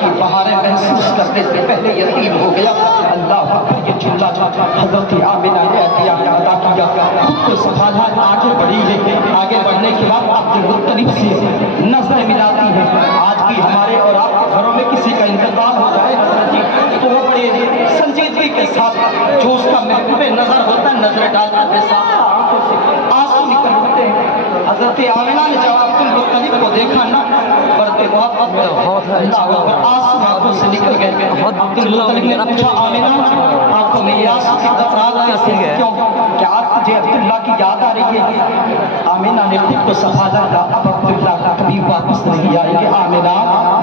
کی بہاریں محسوس کرنے سے پہلے یتیم ہو گیا۔ اللہ اکبر، یہ چلا حضرت آمنہ نے احتیاط ادا کیا، خود کو سنبھالا، آگے بڑھی ہے۔ آگے بڑھنے کے بعد عبد المطلب سے نظر ملاتی ہے۔ آج بھی ہمارے اور آپ کے گھروں میں کسی کا انتقال ہو جائے تو وہ بڑے سنجیدگی کے ساتھ جو اس کا محبوب نظر ہوتا ہے نظر ڈالتا ہے، ساتھ آنکھوں سے آنسو نکل ہوتے ہیں۔ حضرت آمنہ نے جب عبد المطلب کو دیکھا نا، بڑھتے محبت میں اللہ اکبر، آنسو آنکھوں سے نکل گئے۔ عبد المطلب نے پوچھا آمنہ آنکھوں میں یہ آنسو کی قطرات کیسے ہیں؟ کیوں؟ کیا آپ تجھے عبداللہ کی یاد آ رہی ہے؟ آمنہ نے خود کو سنبھالا، اب عبداللہ کبھی واپس نہیں آئیں گے۔ آمنہ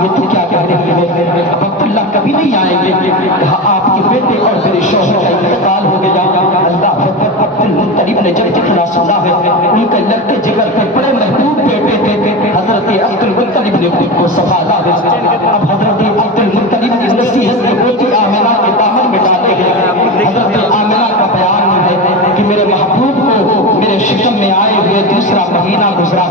یہ تو کیا کہہ رہی ہے؟ اب عبداللہ کبھی نہیں آئیں گے۔ کہا آپ کے بیٹے اور میرے شوہر کا انتقال ہو گیا۔ اللہ اکبر، عبد المطلب نے جب اتنا سنا ہے، ان کے لگتے جگر کے بڑے محبوب بیٹے تھے، حضرت عبد المطلب نے خود کو سنبھالا ہے۔ اب حضرت عبد المطلب کی نصیحت میں بیٹی آمنہ کے دامن میں ڈالے ہیں۔ حضرت آمنہ کا بیان ہے کہ میرے محبوب کو میرے شکم میں آئے ہوئے دوسرا مہینہ گزرا،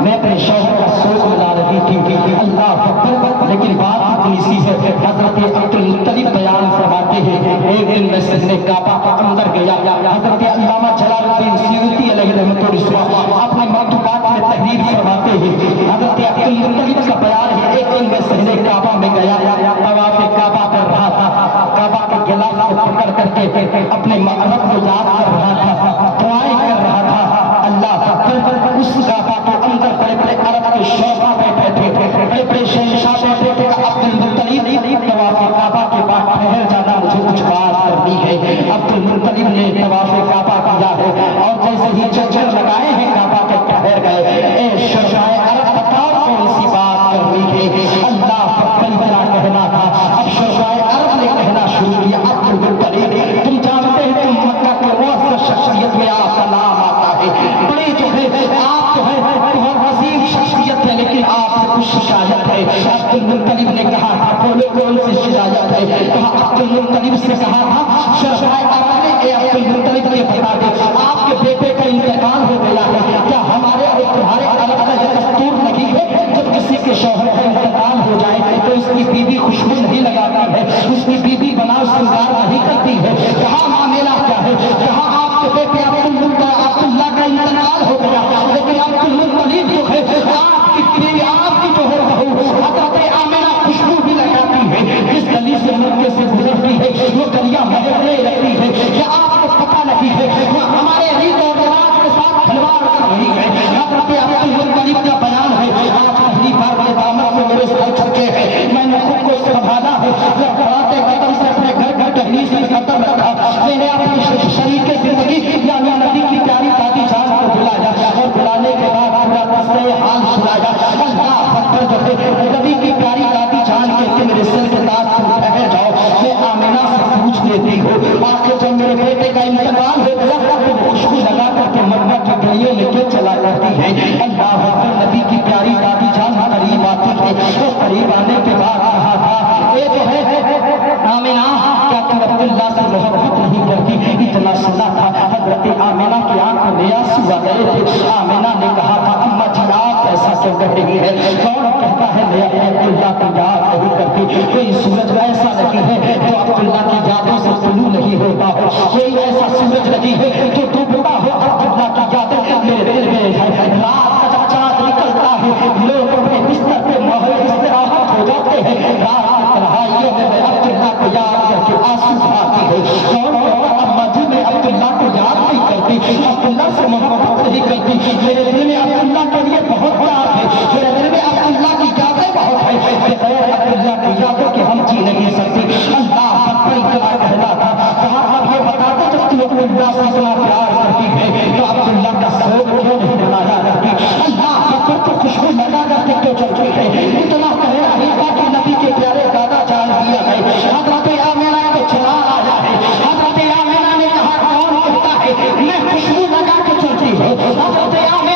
میں اپنے شوہر کا سوگ منا رہی تھی۔ اللہ اکبر، لیکن بات اتنی سی ہے، حضرت عبد المطلب بیان فرماتے ہیں ایک دن میں سجن کعبہ کے اندر گیا۔ حضرت علامہ جلال الدین سیوطی علیہ رحمۃ اللہ اپنے مکتوبات میں تحریر فرماتے ہیں، حضرت عبد المطلب کا بیان ہے ایک دن میں سجن کعبہ میں گیا، طواف کعبہ کر رہا تھا، کعبہ کے غلاف کو پکڑ کر کے اپنے رب کو یاد کر رہا تھا، دعائیں کر رہا تھا۔ اللہ اکبر، اس کعبہ کے اندر بڑے بڑے عرب کے شوقہ بیٹھے تھے، بڑے بڑے شہنشاہ بیٹھے تھے۔ عبد المطلب طواف کعبہ کے بعد ٹھہر جانا، مجھے کچھ بات کرنی ہے۔ عبد المطلب نے طواف کعبہ کیا ہے اور جیسے ہی چکر لگائے ہیں کعبہ کے ٹھہر گئے۔ اے شہنشاہ عرب، بتاؤ کون سی بات کرنی ہے؟ اللہ اکبر، کیا کہنا تھا؟ اب شہنشاہ عرب نے کہنا شروع کیا، عبد المطلب تم جانتے ہیں تم مکہ کے معزز شخصیت میں آپ کا نام آتا ہے، بڑے جو ہے آپ جو ہے بہت عظیم شخصیت ہے، لیکن آپ سے کچھ شکایت ہے۔ عبد المطلب نے کہا تھا بولو کون سی شکایت ہے؟ کہا عبد المطلب سے کہا تھا شہنشاہ عرب نے، اے عبد المطلب نے بتا دے آپ کے بیٹے کا انتقال ہو گیا ہے، کیا ہمارے اور تمہارے عرب کا یہ دستور نہیں ہے جب کسی کے شوہر کا انتقال ہو جائے تو اس کی بیوی خوشبو نہیں لگاتی ہے، اس کی بیوی بناؤ سنگار نہیں کرتی ہے؟ کہاں معاملہ کیا ہے؟ کہاں آپ کے بیٹے عبداللہ کا انتقال ہو گیا، لیکن عبد المطلب جو ہے آپ کی بیوی، آپ کی جو ہے بہو حضرت آمنہ خوشبو بھی لگاتی ہے، جس گلی سے مکے سے گزرتی ہے وہ گلیاں مہکنے لگتی ہے، کیا آپ کو پتہ نہیں ہے وہ ہمارے عید اور رواج کے ساتھ کھلواڑ کر رہی ہے؟ حضرت عبد المطلب کا بیان ہے، آج پہلی بار کے دامن سے میرے سر چکے ہیں، میں نے خود کو سنبھالا ہے، رات قدم سے اپنے گھر گھر ٹہنی سے قدم رکھا، میں نے اپنی شریک زندگی یعنی نبی کی پیاری دادی جان کو بلایا اور بلانے کے بعد پورا قصہ حال سنایا۔ اللہ اکبر، جو ہے نبی کی پیاری دادی جان کے میرے سر کے تاج تم ٹھہر جاؤ، میں آمنہ سے پوچھ لیتی ہوں آخر جب میرے بیٹے کا انتقال ہو گیا تو خوشبو لگا کر کے مکہ کی گلیوں میں کیوں چلا کرتی ہے؟ اللہ اکبر، نبی کی پیاری دادی جان قریب آتی ہے، وہ قریب آنے کے بعد کہا تھا اے جو ہے آمنہ، کیا تم عبداللہ سے محبت نہیں کرتی؟ اتنا سنا تھا حضرت آمنہ کی آنکھوں میں آنسو آ گئے تھے۔ آمنہ نے کہا تھا اماں جی آپ ایسا کیوں کہہ رہی ہے؟ کون کہتا ہے میں اپنے عبداللہ کی یاد نہیں کرتی؟ کوئی سورج ایسا نہیں ہے جو عبداللہ کی یادوں سے طلوع نہیں ہوتا ہو، کوئی ایسا سورج نہیں ہے جو ڈوبتا ہو عبداللہ کی یادیں میرے دل میں ہے۔ رات کا جب چاند نکلتا ہے لوگ اپنے بستر پہ استراحت ہو جاتے ہیں، رات کی تنہائیوں میں میں عبداللہ کو یاد کر کے آنسو بہاتی ہے۔ کون کہتا اماں جی میں عبداللہ کو یاد نہیں کرتی، عبداللہ سے محبت نہیں کرتی؟ میرے دل میں عبداللہ کے لیے بہت پیار ہے، میرے دل میں عبداللہ کی یادیں بہت ہے، بغیر عبداللہ کی یادوں کے ہم جی نہیں سکتے۔ اللہ اکبر، اتنا کہنا تھا، کہا اب یہ بتا دو جب تم عبداللہ سے اتنا پیار کرتی ہے تو عبداللہ کا سوگ کیوں نہیں منایا کرتی؟ اللہ اکبر، تو خوشبو لگا کر کے کیوں چلتی ہے؟ اتنا کہنا ہی تھا کہ نبی کے پیارے دادا جان دیا ہے، حضرت آمنہ کو چلا آیا ہے، حضرت آمنہ نے کہا کون کہتا ہے میں خوشبو لگا کے چلتی ہوں؟ حضرت آمنہ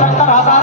70,000।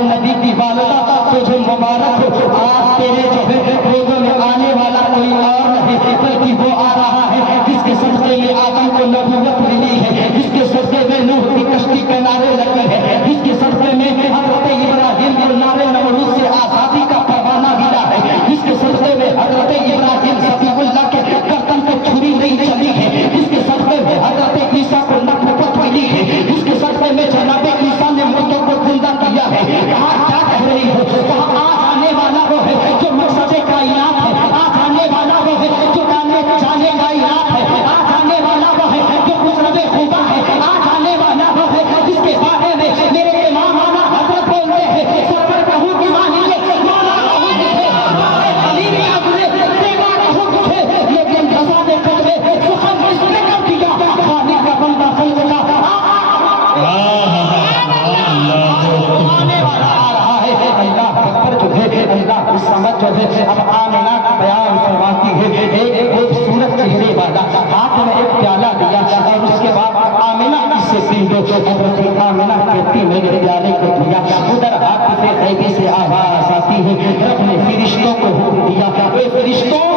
ہے نبی کی والدہ تجھے مبارک ہو، آج تیرے جو ہے گودوں میں آنے والا کوئی اور نہیں بلکہ وہ آ رہا ہے جس کے صدقے میں آدم کو نبوت ملی ہے، جس کے صدقے میں نوح کی کشتی کنارے لگی ہے، جس کے صدقے میں حضرت ابراہیم کو نارے نمرود سے آزادی کا پروانہ ملا ہے، جس کے صدقے میں حضرت ابراہیم صفی اللہ کے گردن کو چھری نہیں چلی ہے، جس کے صدقے میں حضرت عیسیٰ کو نبوت ملی ہے، جس کے صدقے میں جناب عیسیٰ نے مردوں کو زندہ کیا ہے۔ کہاں کیا کہہ رہی ہو؟ کہاں آج آنے والا وہ ہے جو مقصد کائنات ہے، آج آنے والا وہ ہے جو جانے کائنات ہے، آج آنے والا وہ ہے جو مصرف خوبا ہے، آج آنے والا وہ ہے جس کے بارے میں میرے امام مولانا حضرت بولتے ہیں سرور کہوں کی مانیے مولا کہوں کسے علی نے اپنے سیوا کہوں کسے، لیکن رضا نے قدمے سخن اس نے کر دیا خالق کا بندہ خلق کا آنے والا آ رہا ہے۔ اللہ اکبر جو ہے اللہ کی سمجھ جو ہے اب آمنہ کا بیان فرماتی ہے، ایک خوبصورت چہرے والا ہاتھ میں ایک پیالہ دیا اور اس کے بعد آمنہ اس سے پی دو، حضرت آمنہ کہتی میرے پیالے کو دیا، ادھر ہاتھ سے غیبی سے آواز آتی ہے، رب نے فرشتوں کو حکم دیا، اے فرشتوں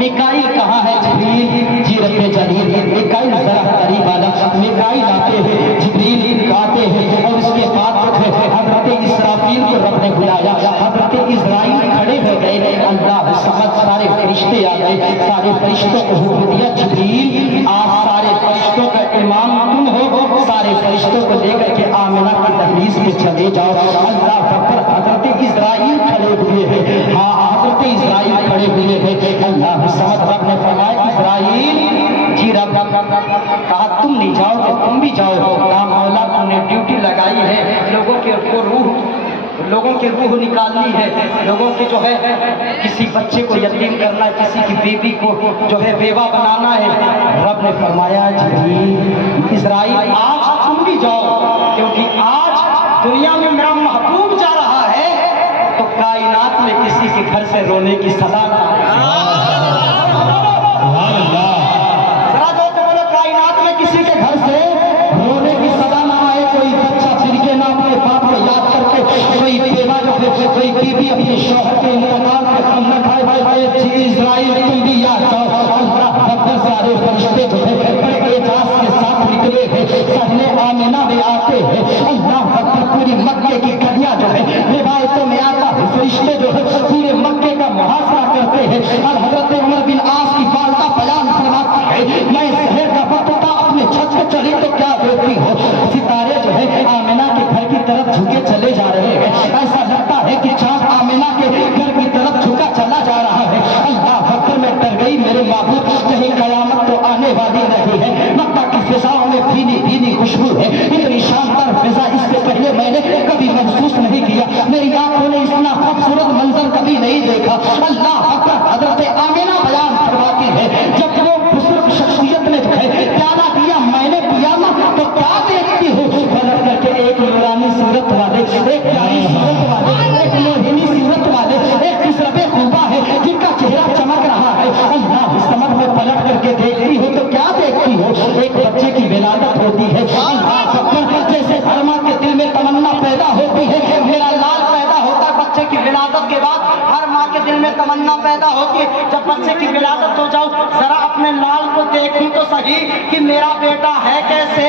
میکائیل کہاں ہے؟ جبریل جی رب جلیل، میکائیل ذرا قریب آنا، میکائیل آتے ہیں، جبریل آتے ہیں اور اس کے بعد حضرت اسرافیل کو رب نے بلایا، حضرت اسرائیل کھڑے ہو گئے، اللہ سمجھ سارے فرشتے آ گئے، سارے فرشتوں کو حکم دیا جبریل آج سارے فرشتوں کا امام تم ہو، سارے فرشتوں کو لے کر کے آمنہ کی دہلیز پہ چلے جاؤ۔ اللہ اکبر، حضرت اسرائیل کھڑے ہوئے ہیں، ہاں حضرت اسرائیل کھڑے ہوئے ہیں، اللہ سمجھ رب نے فرمایا اسرائیل جی رب کہا تم نہیں جاؤ گے، تم بھی جاؤ، کہا مولا تم نے ڈیوٹی لگائی ہے لوگوں کے روح نکالنی ہے، لوگوں کے جو ہے کسی بچے کو یتیم کرنا ہے، کسی کی بیوی کو جو ہے بیوہ بنانا ہے۔ رب نے فرمایا جبریل اسرائیل آج تم بھی جاؤ، کیونکہ آج دنیا میں میرا محبوب جا رہا ہے تو کائنات میں کسی کے گھر سے رونے کی صدا نہ آئے۔ ذرا جو سے بولو کائنات میں کسی کے گھر سے رونے کی صدا نہ آئے، کوئی بچہ پھر کے نہ اپنے باپ کو یاد کر کے، کوئی بیوہ جو ہے کوئی بیوی اپنے شوہر کے انتقال پہ غم نہ کھائے، جی اسرائیل تم بھی یاد جاؤ۔ اللہ اکبر، سارے فرشتے جو ہے بڑے اعجاز کے ساتھ نکلے ہیں، صحن آمنہ میں آتے ہیں، اللہ اکبر، پوری مکے کی گلیاں جو ہے روایتوں میں آتا ہے فرشتے جو ہے پورے مکے کا محاصرہ کرتے ہیں، اور حضرت عمر بن عاص کی والدہ بیان فرماتی ہے میں شہر کا وقت تھا اپنے چھت پہ چڑھی تو کیا دیکھتی ہو، ستارے جو ہے آمنہ کے گھر کی طرف جھکے چلے جا رہے ہیں، ایسا لگتا ہے کہ چاند آمنہ کے گھر کی طرف جھکا چلا جا رہا ہے۔ اللہ اکبر، میں ڈر گئی میرے معبود کہیں قیامت تو آنے والی نہیں ہے۔ مکہ کی فضاؤں میں بھینی بھینی خوشبو ہے، اتنی شاندار فضا اس سے پہلے میں نے کبھی محسوس نہیں کیا، میری آنکھوں نے اتنا خوبصورت منظر کبھی نہیں دیکھا۔ اللہ اکبر، حضرت آمنہ بیان فرماتی ہے جب وہ بزرگ شخصیت نے جو ہے پیالہ دیا میں نے پیا نا تو کیا دیکھتی ہوں، پلٹ کر کے ایک نورانی صورت والے، ایک پیاری صورت والے، ایک موہنی صورت والے، ایک مصرف خوبا ہے جن کا چہرہ چمک رہا ہے۔ اللہ سمجھ میں پلٹ کر کے دیکھتی ہوں تو کیا دیکھتی ہوں، ایک بچے کی ولادت ہوتی ہے۔ اللہ اکبر، جیسے ہر ماں کے دل میں تمنا پیدا ہوتی ہے کہ میرا لال پیدا ہوتا ہے، بچے کی ولادت کے بعد ہر ماں کے دل میں تمنا پیدا ہوتی ہے جب بچے کی ولادت ہو جاؤ ذرا اپنے لال کو دیکھوں تو صحیح کہ میرا بیٹا ہے کیسے۔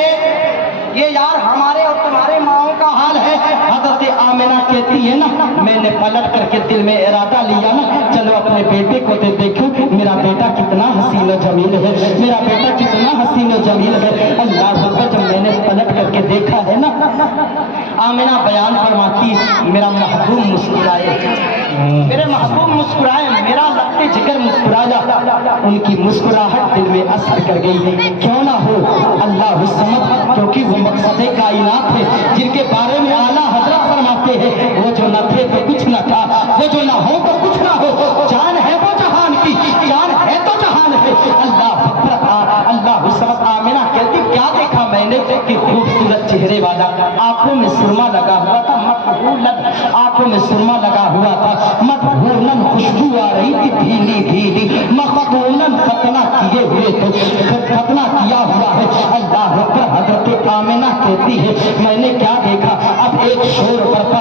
یہ یار ہمارے اور تمہارے ماؤں کا حال ہے۔ حضرت آمنہ کہتی ہے نا میں نے پلٹ کر کے دل میں ارادہ لیا نا چلو اپنے بیٹے کو دیکھوں میرا بیٹا کتنا حسین و جمیل ہے، میرا بیٹا کتنا حسین و جمیل ہے۔ اللہ اکبر، جب میں نے پلٹ کر کے دیکھا ہے نا آمنہ بیان فرماتی میرا محبوب مسکرائے، میرے محبوب مسکرائے، میرا لگتے جگر مسکرایا، ان کی مسکراہٹ دل میں اثر کر گئی۔ کیوں نہ ہو اللہ سمجھ، کیونکہ وہ مقصد کائنات ہے جن کے بارے میں اعلیٰ حضرت فرماتے ہیں وہ جو نہ تھے تو کچھ نہ تھا، وہ جو نہ ہو تو کچھ نہ ہو، جان ہے وہ جہان کی، جان ہے تو جہان ہے۔ اللہ اللہ سمجھ، آمنہ کہتی کیا دیکھا میں نے کہ خوبصورت چہرے والا، آنکھوں میں سرما لگا ہوا تھا، مقبولن آنکھوں میں سرما لگا ہوا تھا، مقبولن خوشبو آ رہی تھی بھینی بھینی، مقبولن ختنہ کیے ہوئے تھے، ختنہ کیا ہوا ہے۔ اللہ اکبر، حضرت آمنہ کہتی ہے میں نے کیا دیکھا، اب ایک شور برپا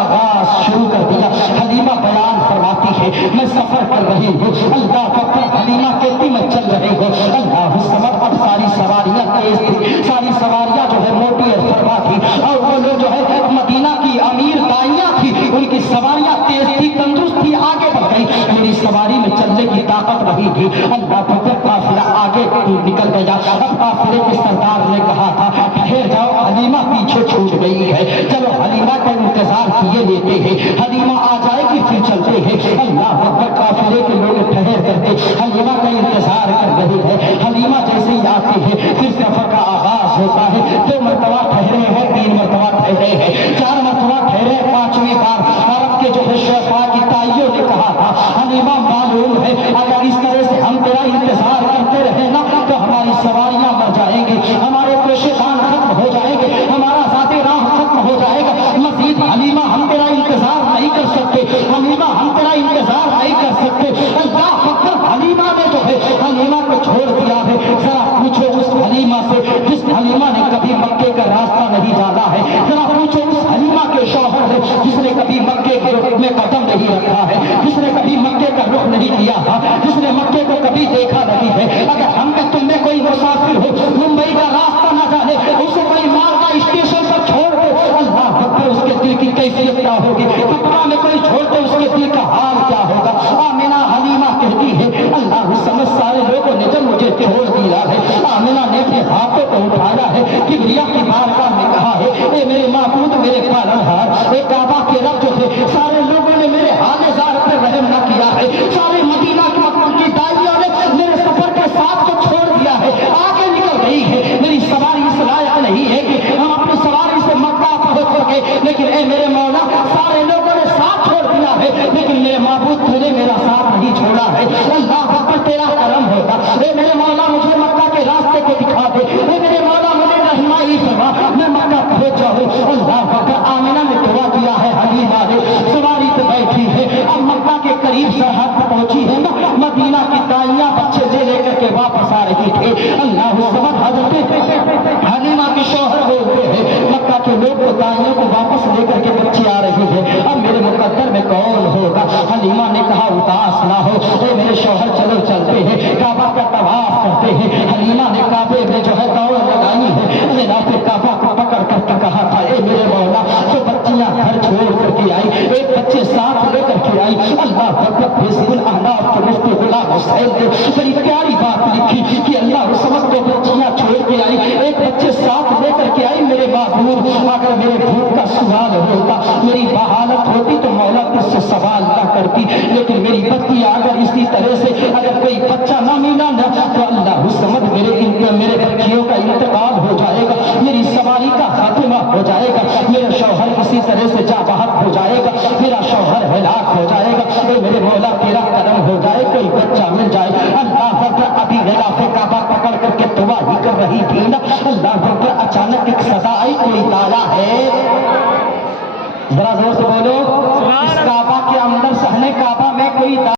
آغاز شروع کر دیا۔ حلیمہ بیان فرماتی ہے میں سفر کر رہی ہوں، اللہ اکبر، حلیمہ کہتی میں چل رہی ہوں، اللہ الصمد۔ اب ساری سواریاں تیز تھی، ساری سواریاں جو ہے موٹی اور فرما تھی، اور وہ لوگ جو ہے مدینہ کی امیر دائیاں تھی، ان کی سواریاں تیز تھی، تندرست تھی، آگے بڑھ گئی۔ میری سواری میں چلنے کی طاقت نہیں تھی، اللہ اکبر، قافلہ آگے نکل گیا۔ اب قافلے کے سردار نے کہا تھا ٹھہر جاؤ، حلیمہ پیچھے چھوٹ گئی ہے، چلو حلیمہ کا انتظار کیے لیتے ہیں، حلیمہ آ جائے گی پھر چلتے ہیں۔ اللہ اکبر، قافلے کے لوگ ٹھہر کر کے حلیمہ کا انتظار کر رہے ہیں۔ حلیمہ جیسے ہی آتی ہے پھر سفر کا آغاز ہوتا ہے۔ 2 مرتبہ ٹھہرے ہیں، 3 مرتبہ ٹھہرے ہیں، 4 مرتبہ ٹھہرے، 5ویں بار عرب کے جو ہے شفا کی تائیوں نے کہا تھا حلیمہ معلوم ہے اگر اس طرح سے ہم تیرا انتظار کرتے رہے نا تو ہماری سواریاں مر جائیں گے، ہمارے کوشے خان ختم ہو جائیں گے، ہمارا ذات راہ ختم ہو جائے گا، مزید حلیمہ ہم تیرا انتظار نہیں کر سکتے، حلیمہ ہم تیرا انتظار نہیں کر سکتے۔ اللہ اکبر، حلیمہ نے جو ہے حلیمہ کو چھوڑ دیا ہے۔ ذرا پوچھو اس حلیمہ سے جس حلیمہ نے کبھی مکے کا راستہ نہیں جانا ہے، ذرا پوچھو اس حلیمہ کے شوہر سے جس نے کبھی مکے کے رخ میں قدم نہیں رکھا ہے، جس نے کبھی مکے کا رخ نہیں کیا تھا، جس نے مکے کو کبھی دیکھا نہیں ہے۔ اگر ہم میں تم میں کوئی مسافر ہو ممبئی کا راستہ نہ جانے، اسے کوئی مالدہ اسٹیشن پر چھوڑ دے، اللہ اکبر، اس کے دل کی کیفیت کیا ہوگی؟ کپڑا میں کوئی چھوڑ دے اس کے دل کا حال کیا ہوگا؟ آمنہ حلیمہ کہتی ہے اللہ سمجھ سارے لوگوں نے جب مجھے چھوڑ دیا ہے، آمنہ نے اپنے ہاتھوں کو اٹھایا ہے، کبریا کی بارگاہ میں کہا ہے اے میرے معبود، میرے پالنہار، اے کعبہ کے رب جو تھے، سارے لوگوں نے میرے حال زار پر رحم نہ کیا ہے، سارے مدینہ کی دائیوں نے میرے سفر کے ساتھ کو چھوڑ دیا ہے، آگے نکل گئی ہے، میری سواری اس لائق نہیں ہے کہ ہم اپنی سواری سے مکہ پہنچ سکے، لیکن اے میرے مولا، سارے لوگوں نے ساتھ چھوڑ دیا ہے لیکن میرے معبود تو نے میرا ساتھ نہیں چھوڑا ہے۔ اللہ اکبر، تیرا کرم ہوتا، اے میرے مولا مجھے مکہ کے راستے کو دکھا دے، اے میرے مولا مجھے رہنمائی فرما، میں مکہ پہنچ جاؤں۔ اللہ اکبر، آمنہ نے دعا کیا ہے، حلیمہ نے سواری پہ بیٹھی ہے، اب مکہ کے قریب سرحد پہ پہنچی ہے نا، مدینہ کی دائیاں بچے لے کر کے واپس آ رہی تھے۔ اللہ اکبر، حضرت حلیمہ کے شوہر بولتے ہیں مکہ کے لوگ دائیوں کو واپس لے کر کے بچے آ رہی ہے، اب میرے مقدر میں کون ہوگا؟ حلیمہ نے کہا اداس نہ ہو، اے میرے شوہر چلو چلتے ہیں، کعبہ کا طواف کرتے ہیں۔ حلیمہ نے کعبے میں جو ہے دوڑ لگائی ہے، خلاف کعبہ کو پکڑ کر کے کہا تھا اے میرے مولا، تو بچیاں گھر چھوڑ کر کے آئی، ایک بچے ساتھ لے کر کے آئی۔ اللہ اکبر، حزب الاحناف کے مفتی غلام حسین نے بڑی پیاری بات لکھی کہ اللہ سمجھ کو بچیاں چھوڑ کے آئی، ایک بچے ساتھ لے کر کے آئی، میرے معبود اگر میرے بھوک کا سوال ہوتا، میری بہالت ہوتی تو مولا تجھ سے سوال نہ کرتی، لیکن میری بچیاں اگر اسی طرح سے اگر کوئی بچہ نہ ملا نہ تو اللہ سمجھ میرے بچیوں کا انتقال ہو جائے گا، میری سواری کا خاتمہ ہو جائے گا، میرا شوہر اسی طرح سے جا بحق ہو جائے گا، میرا شوہر ہلاک ہو جائے گا، اے میرے مولا تیرا کرم ہو جائے، کوئی بچہ مل جائے۔ اللہ اکبر، ابھی غلاف کعبہ پکڑ کر کے دعا ہی کر رہی تھی نا، اللہ اکبر، اچانک ایک صدا آئی کوئی تالا ہے، ذرا زور سے بولو، اس کعبہ کے اندر صحن کعبہ میں کوئی